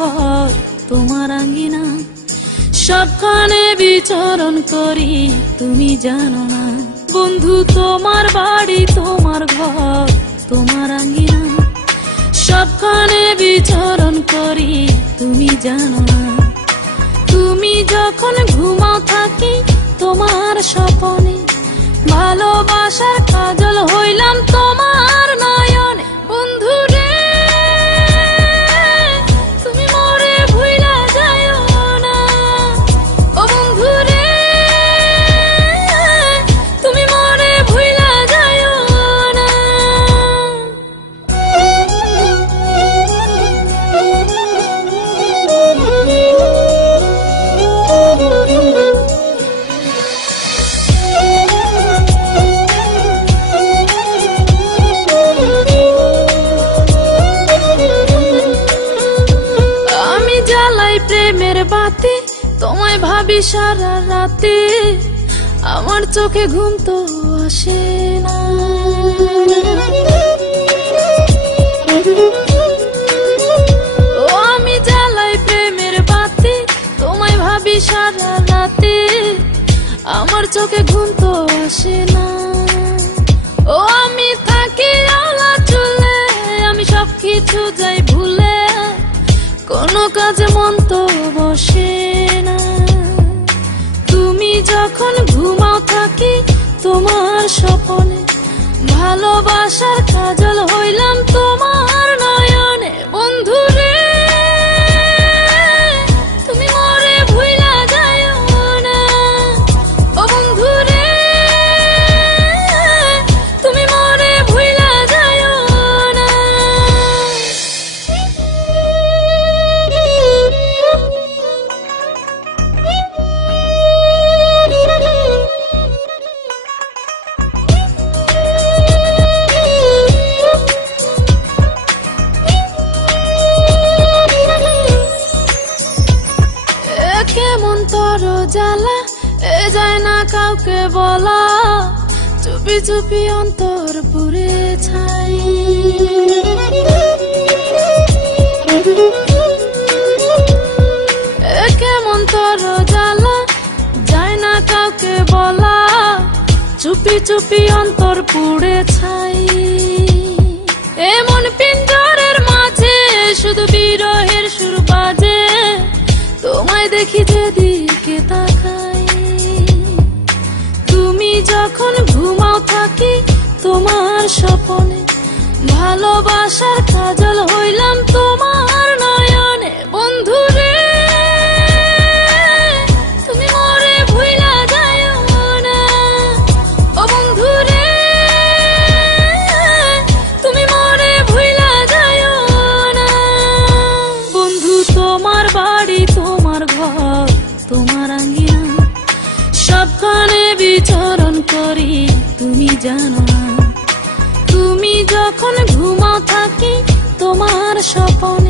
ঘর তোমার আঙ্গিনা সবখানে বিচরণ করি, তুমি জানো না। বন্ধু, তোমার বাড়ি, তোমার ঘর তোমার আঙ্গিনা সবখানে বিচরণ করি, তুমি জানো না। তুমি যখন ঘুমাও থাকি তোমার স্বপনে। ভালোবাসার কাজল হইলাম তোমায় ভাবি সারা রাতে। আমার চোখে ঘুম তো আসে না। ও, আমি জ্বালাই প্রেমের বাতি। তোমায় ভাবি সারা রাতে। আমার চোখে ঘুম তো আসে না। ও, আমি থাকি আলা চুলে। আমি সব কিছু যাই ভুলে। কোনো কাজে মন তো বসে থাকি তোমার স্বপনে। ভালোবাসার কাজল হইলাম তোমার জ্বালা, এ যায় না কাউকে বলা। চুপি চুপি অন্তর পুরে ছাই। কেমন তর জ্বালা, যায় না কাউকে বলা। চুপি চুপি অন্তর পুড়ে ছাই। যখন ঘুমাও থাকি তোমার স্বপনে ভালোবাসার জানো না। তুমি যখন ঘুমা থাকি তোমার স্বপনে